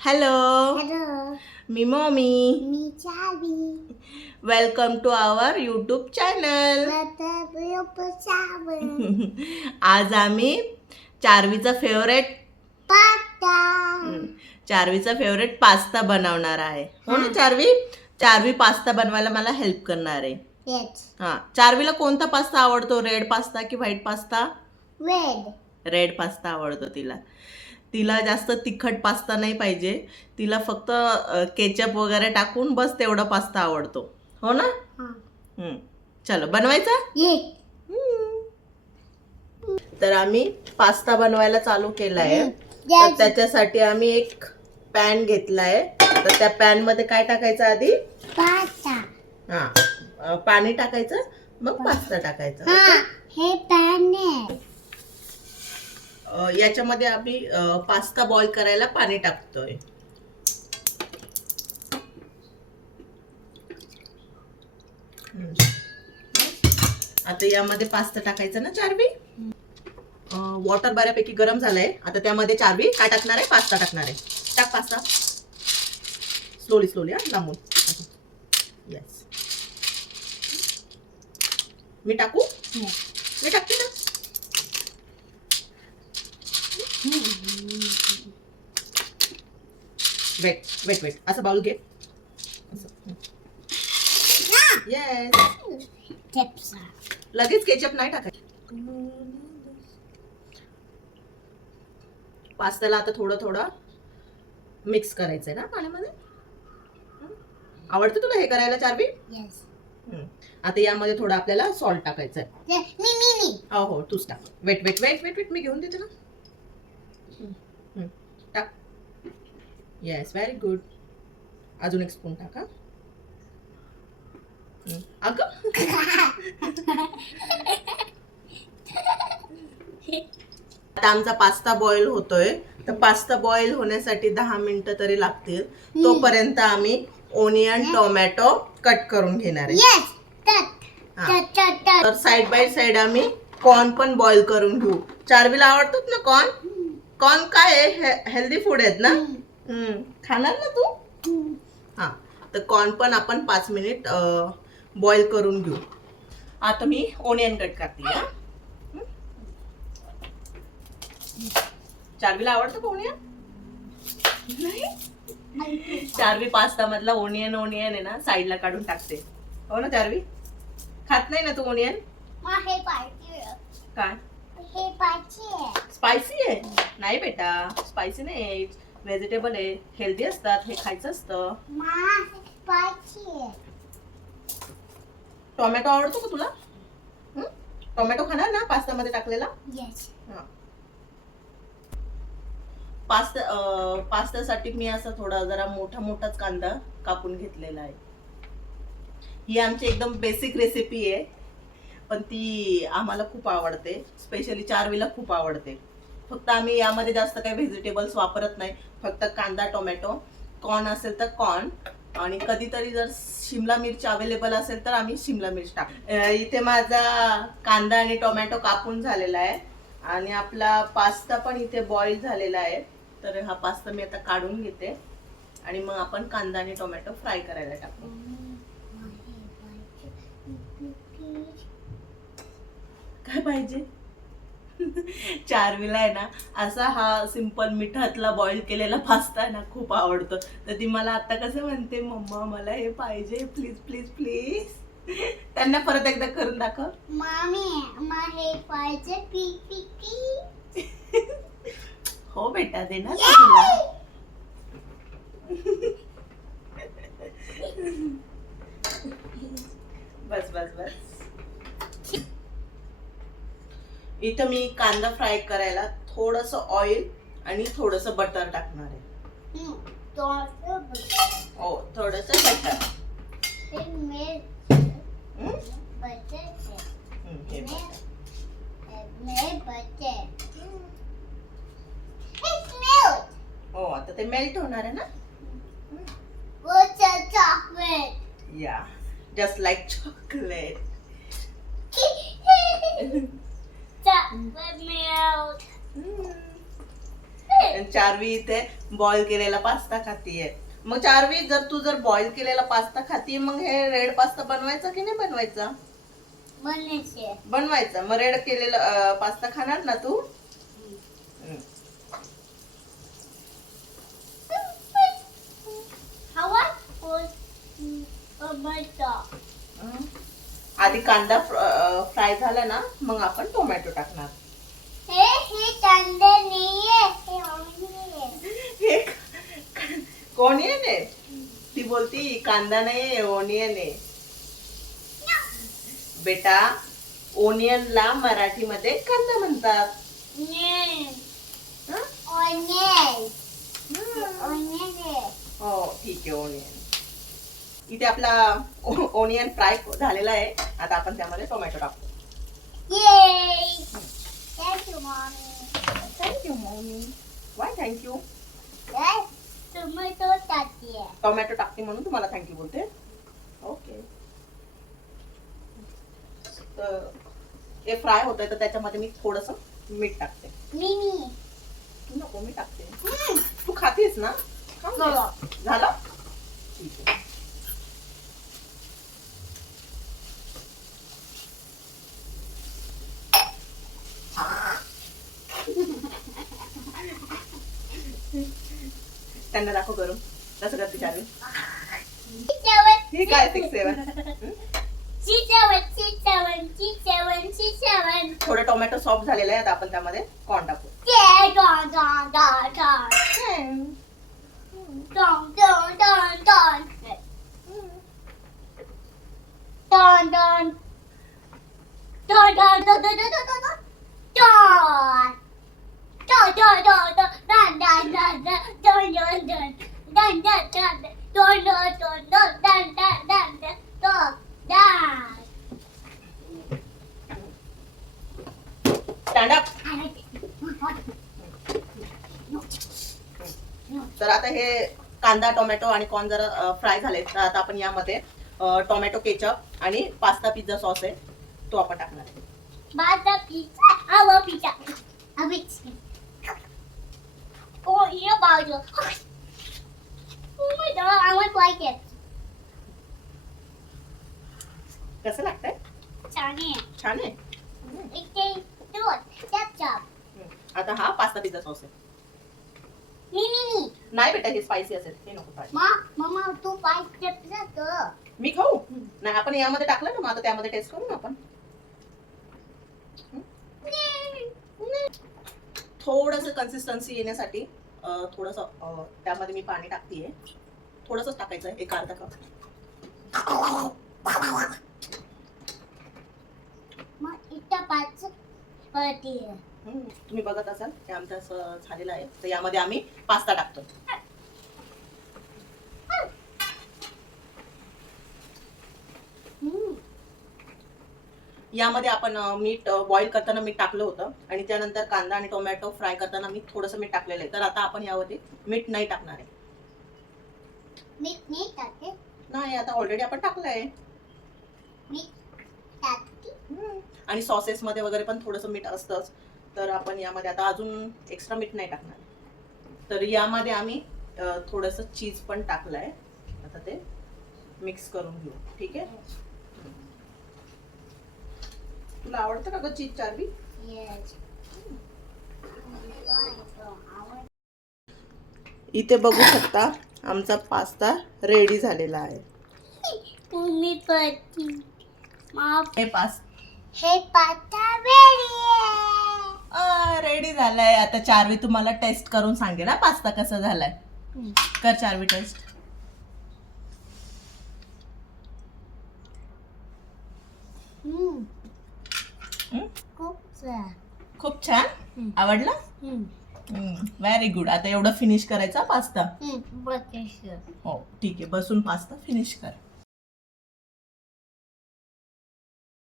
Hello, Hello, मी mommy. me Chabi. Welcome to our YouTube channel. आज आम्ही चार्वीचा फेवरेट Pata. चार्वीचा फेवरेट पास्ता बनवणार आहे. हो ना चार्वी? चार्वी पास्ता बनवायला मला हेल्प करणार आहे. Yes. हा, चार्वीला कोणता पास्ता आवडतो? रेड पास्ता की white pasta? Red. Red pasta आवडतो तिला. तिला जास्त तिखट पास्ता नाही पाहिजे. तिला फक्त केचप वगैरे टाकून बस तेवढा पास्ता आवडतो. हो ना? चलो बनवायचा. Yes. तर आम्ही पास्ता बनवायला चालू केलाय. तर Yes. त्याच्यासाठी आम्ही एक पॅन घेतलाय. तर त्या पॅन मध्ये काय टाकायचं आधी? Pata. हा, पाणी टाकायचं, मग पास्ता टाकायचा. हा, हे पॅन आहे. याच्यामध्ये आम्ही पास्ता बॉईल करायला पाणी टाकतोय. आता यामध्ये पास्ता टाकायचा ना चार्वी. वॉटर बऱ्यापैकी गरम झालंय. आता त्यामध्ये चार्वी काय टाकणार आहे? पास्ता टाकणार आहे. टाक पास्ता. स्लोली स्लोली, हा, लांबून. येस. मी टाकू? मी टाकते ना. वेट वेट वेट, असं बाउल घे. येस. Chips. लगेच केचप नाही टाकायचं. पास्त्याला आता थोडं थोडं मिक्स करायचंय ना पाण्यामध्ये. आवडतं तुला हे करायला चार्वी? Yes. आता यामध्ये थोडं आपल्याला सॉल्ट टाकायचंय. Me. हो हो, तूच टाक. Wait wait wait wait wait, मी घेऊन देते ना. टाक. Yes, very good. अजून एक स्पून टाका. अगं आता आमचा पास्ता बॉईल होतोय. तर पास्ता बॉईल होण्यासाठी 10 मिनिटं तरी लागतील. तोपर्यंत आम्ही ओनियन टोमॅटो कट करून घेणार आहे. Yes. हा. तर साइड बाय साइड आम्ही कॉर्न पण बॉईल करून घेऊ. चार्वीला आवडतात ना कॉर्न? कॉर्न काय आहे? हेल्दी फूड आहेत ना. खाणार ना तू? हा, तर कॉर्न पण आपण 5 मिनिट बॉईल करून घेऊ. आता मी ओनियन कट करते. हा, चार्वीला आवडतं का ओनियन? नाही, चार्वी पास्ता मधला ओनियन आहे ना साईडला काढून टाकते. हो ना चार्वी? खात नाही ना तू ओनियन? हे पाहिजे. काय हे पाहिजे. स्पायसी आहे? नाही बेटा, स्पायसी नाही. व्हेजिटेबल आहे, हेल्दी असतात, हे खायचं असतं. पाहिजे. टोमॅटो आवडतो का तुला? टोमॅटो खाणार ना पास्ता मध्ये टाकलेला? Yes. पास्त्यासाठी मी असा थोडा जरा मोठाच कांदा कापून घेतलेला आहे. ही आमची एकदम बेसिक रेसिपी आहे, पण ती आम्हाला खूप आवडते. स्पेशली चार्वीला खूप आवडते. फक्त आम्ही यामध्ये जास्त काही व्हेजिटेबल्स वापरत नाही. फक्त कांदा, टोमॅटो, कॉर्न असेल तर कॉर्न, आणि कधीतरी जर शिमला मिरची अवेलेबल असेल तर आम्ही शिमला मिरच टाकतो. इथे माझा कांदा आणि टोमॅटो कापून झालेला आहे, आणि आपला पास्ता पण इथे बॉईल झालेला आहे. तर हा पास्ता मी आता काढून घेते, आणि मग आपण कांदा आणि टोमॅटो फ्राय करायला टाकू. काय पाहिजे? चार्वीला आहे ना असा हा सिंपल मिठातला बॉईल केलेला पास्ता आहे ना खूप आवडतो. तर ती मला आता कसं म्हणते, मम्मा मला हे पाहिजे, प्लीज प्लीज प्लीज. त्यांना परत एकदा करून दाखव. मामी हे पाहिजे. हो बेटा, देणार ना तुला. बस बस बस. इथं मी कांदा फ्राय करायला थोडस ऑइल आणि थोडस बटर टाकणार आहे. हो, थोडस बटर. हो, आता ते मेल्ट होणार आहे ना. या, just like chocolate. Chocolate milk. आणि चार्वी इथे बॉईल केलेला पास्ता खातीये. मग चार्वी, जर बॉईल केलेला पास्ता खातीये, मग हे रेड पास्ता बनवायचा की नाही बनवायचा? बनायचे. बनवायचा. मग रेड केलेला पास्ता खाणार ना तू? हवा टोमॅटो. आधी कांदा फ्राय झाला ना, मग आपण टोमॅटो टाकणार. हे कांदा नाहीये, हे ऑनियन. हे ओनियन आहे. ती बोलती कांदा नाही, ओनियन आहे. बेटा, ओनियनला मराठीमध्ये कांदा म्हणतात. हं? ऑनियन. ऑनियन आहे. हो ठीक आहे, ओनियन. इथे आपला ओनियन फ्राय झालेला आहे. आता आपण त्यामध्ये टोमॅटो टाकतो. Yay! Thank you, mommy. Thank you mummy. Y thank you? Yes, tomato टाकते. टोमॅटो टाकते म्हणून तुम्हाला थँक्यू बोलते. ओके. तर हे फ्राय होतंय, तर त्याच्यामध्ये मी थोडंसं मीठ टाकते. मिनी. नको, मी टाकते. तू खातेस ना? खाऊन घे. झालं? ठीक आहे. त्यांना दाखव करून कसं करते चालू. हे काय 6-7? थोडं टोमॅटो सॉफ्ट झालेलं आहे. आता आपण त्यामध्ये कॉर्न टाकू. Stand up. तर आता हे कांदा, टोमॅटो आणि कॉर्न जरा फ्राय झाले, तर आता आपण यामध्ये टोमॅटो केचप आणि पास्ता पिझ्झा सॉस आहे तो आपण टाकणार आहे. कसं लागतंय? छान आहे. आता हा पास्ता पिझ्झा सॉस आहे. नाही बेटा, हे स्पायसी असेल, हे नको पाहिजे. मम्मा तू पाय मी खाऊ नाही? आपण यामध्ये टाकलं ना, मग आता त्यामध्ये टेस्ट करू ना आपण. थोडस कन्सिस्टन्सी येण्यासाठी थोडस त्यामध्ये मी पाणी टाकतीये. थोडस टाकायचं आहे, 1 अर्धा कप. मग इथं पाच पडते. तुम्ही बघत असाल हे आमचं असं झालेलं आहे. तर यामध्ये आम्ही पास्ता टाकतो. यामध्ये आपण मीठ बॉईल करताना मीठ टाकलं होतं आणि त्यानंतर कांदा आणि टोमॅटो फ्राय करताना मी थोडंसं मीठ टाकलेलं आहे. तर आता आपण यामध्ये मीठ नाही टाकणार आहे. मीठ नाही टाकते. नाही, आता ऑलरेडी आपण टाकलं आहे. मीठ टाकते. आणि सॉसेस मध्ये वगैरे पण थोडंसं मीठ असतंच. तर आपण यामध्ये आता अजून एक्स्ट्रा मीठ नाही टाकणार. तर यामध्ये आम्ही थोडंसं चीज पण टाकलंय. आता ते मिक्स करून घेऊ. ठीक आहे. तुला आवडतं का ग चीज चार्वी? Yes. इथे बघू शकता आमचा पास्ता रेडी झालेला आहे. तुम्ही पडती. हे पास्ता हे पास्ता रेडी झालाय. आता चार्वी तुम्हाला टेस्ट करून सांगे ना पास्ता कसा झालाय. कर चार्वी टेस्ट. खूप छान. आवडला? Very good. आता एवढं फिनिश करायचा पास्ता. हो ठीक आहे. बसून पास्ता फिनिश कर.